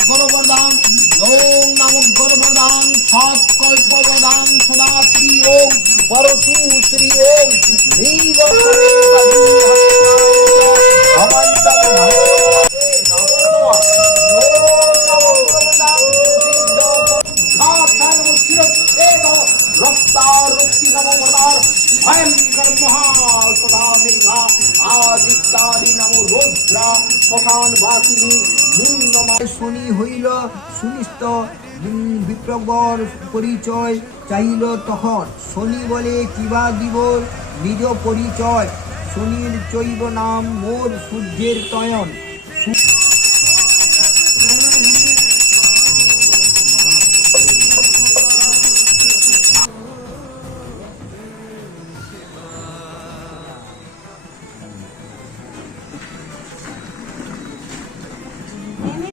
গর্বদান ওং নমো গর্বদান সৎকল্পদান সদাত্রী ওং পরশু শ্রী ওং বীজ ভয়ঙ্কর মহাসদা মেঘা আদিত্যাদি নমো রুদ্রা শ্মশান বাসিনী নিম্নমায় শনি হইল সুনিষ্ট বিপ্রবর পরিচয় চাইল তখন শনি বলে কিবা দিব নিজ পরিচয় শনির চৈব নাম মোর সূর্যের তয়ন